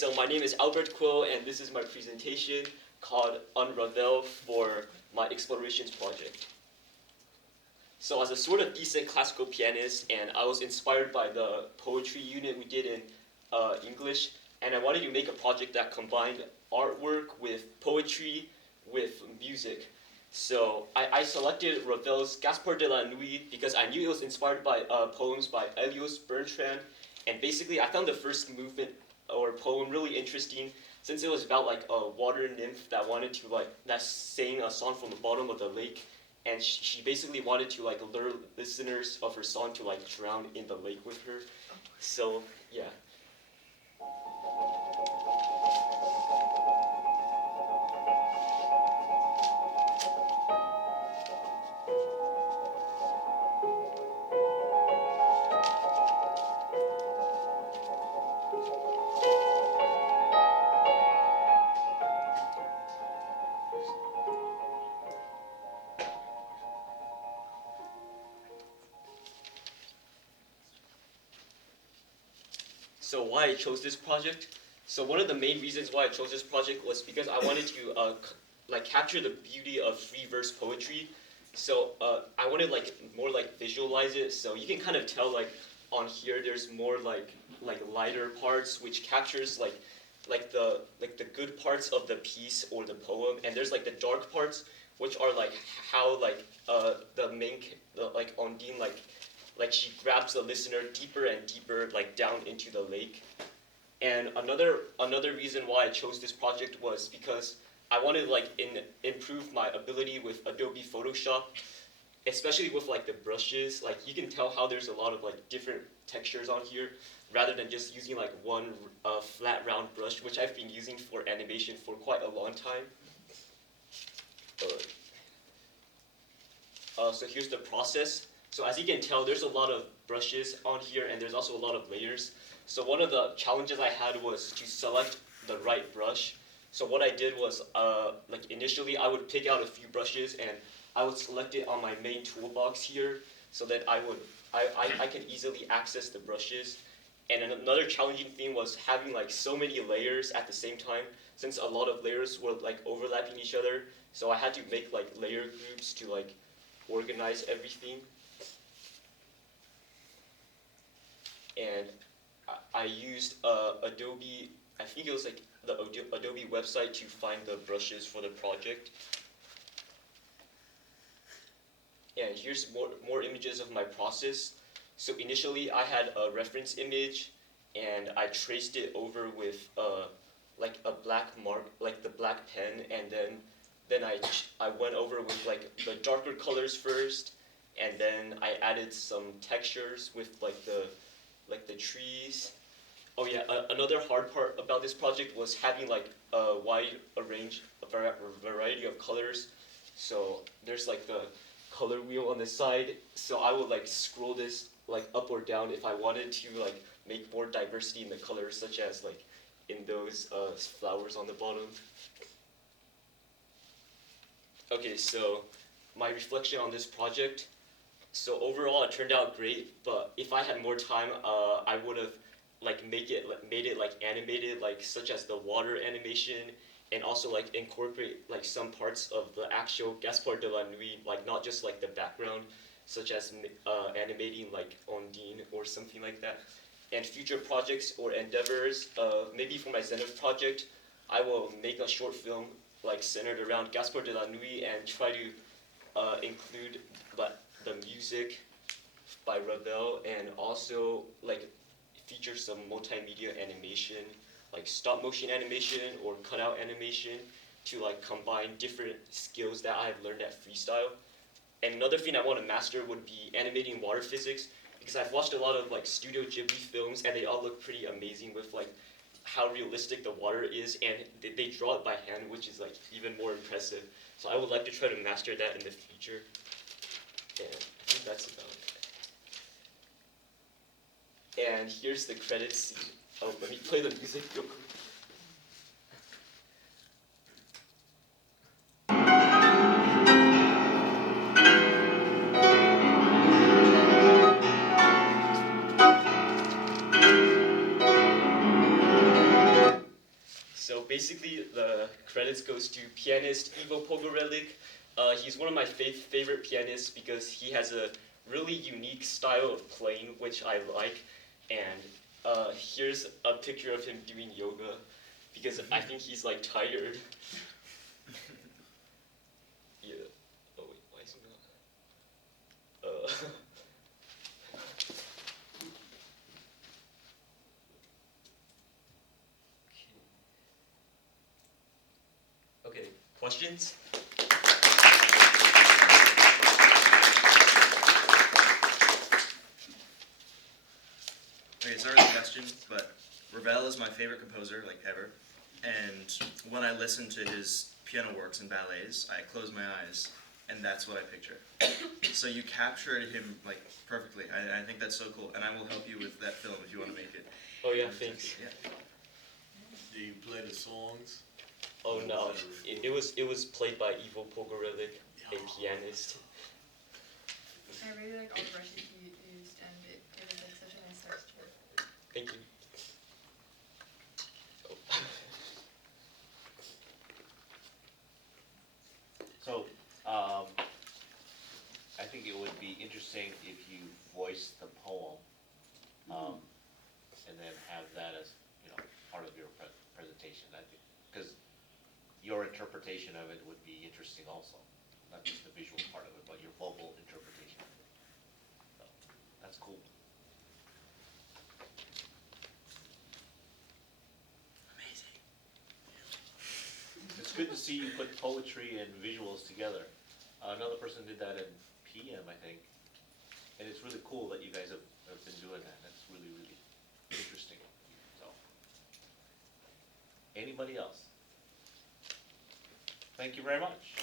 so my name is AlbertK, and this is my presentation called Unravel for my explorations project. So as a sort of decent classical pianist, and I was inspired by the poetry unit we did in English, and I wanted to make a project that combined artwork with poetry with music. So I selected Ravel's Gaspard de la Nuit because I knew it was inspired by poems by Elios Bertrand, and basically I found the first movement or poem really interesting since it was about like a water nymph that sang a song from the bottom of the lake, and she basically wanted to like lure listeners of her song to like drown in the lake with her. So yeah. So why I chose this project? So one of the main reasons why I chose this project was because I wanted to capture the beauty of free verse poetry. So I wanted more visualize it. So you can kind of tell on here there's more like lighter parts which captures the good parts of the piece or the poem, and there's like the dark parts which are like how the main Ondine she grabs the listener deeper and deeper down into the lake. And another reason why I chose this project was because I wanted improve my ability with Adobe Photoshop, especially with the brushes. You can tell how there's a lot of different textures on here rather than just using one flat round brush, which I've been using for animation for quite a long time. So here's the process. So as you can tell, there's a lot of brushes on here, and there's also a lot of layers. So one of the challenges I had was to select the right brush. So what I did was, initially I would pick out a few brushes and I would select it on my main toolbox here, so that I can easily access the brushes. And another challenging thing was having so many layers at the same time, since a lot of layers were overlapping each other. So I had to make layer groups to organize everything. And I used Adobe, I think it was the Adobe website to find the brushes for the project. And here's more images of my process. So initially I had a reference image, and I traced it over with a black mark, the black pen, and then I went over with the darker colors first, and then I added some textures with the trees. Oh yeah, another hard part about this project was having a wide variety of colors. So there's the color wheel on the side. So I would scroll this up or down if I wanted to make more diversity in the colors, such as in those flowers on the bottom. Okay, so my reflection on this project. So overall, it turned out great. But if I had more time, I would have made it animated, such as the water animation, and also incorporate some parts of the actual Gaspard de la Nuit, not just the background, such as animating Ondine or something like that. And future projects or endeavors, maybe for my Zenith project, I will make a short film centered around Gaspard de la Nuit and try to include the music by Ravel, and also feature some multimedia animation, stop motion animation or cutout animation, to combine different skills that I have learned at Freestyle. And another thing I want to master would be animating water physics, because I've watched a lot of Studio Ghibli films, and they all look pretty amazing with how realistic the water is, and they draw it by hand, which is even more impressive. So I would like to try to master that in the future. And I think that's about it. And here's the credits scene. Oh, let me play the music real quick. So basically, the credits goes to pianist Ivo Pogorelic. He's one of my favorite pianists because he has a really unique style of playing, which I like. And here's a picture of him doing yoga because I think he's like tired. Yeah. Oh wait, why is he not? Okay, questions? Okay, sorry for the question, but Ravel is my favorite composer, like ever. And when I listen to his piano works and ballets, I close my eyes, and that's what I picture. So you captured him like perfectly. I think that's so cool, and I will help you with that film if you want to make it. Oh yeah, thanks. Yeah. Do you play the songs? Oh no, it was played by Ivo Pogorelic, a pianist. I really like all the brushes you used, and it was like such a nice texture. Thank you. Oh. So, I think it would be interesting if you voiced the poem, and then have that as, part of your presentation. I think, because your interpretation of it would be interesting also, not just the visual part of it, but your vocal interpretation of it. So, that's cool. Amazing. It's good to see you put poetry and visuals together. Another person did that in PM, I think. And it's really cool that you guys have been doing that. That's really, really interesting. So, anybody else? Thank you very much.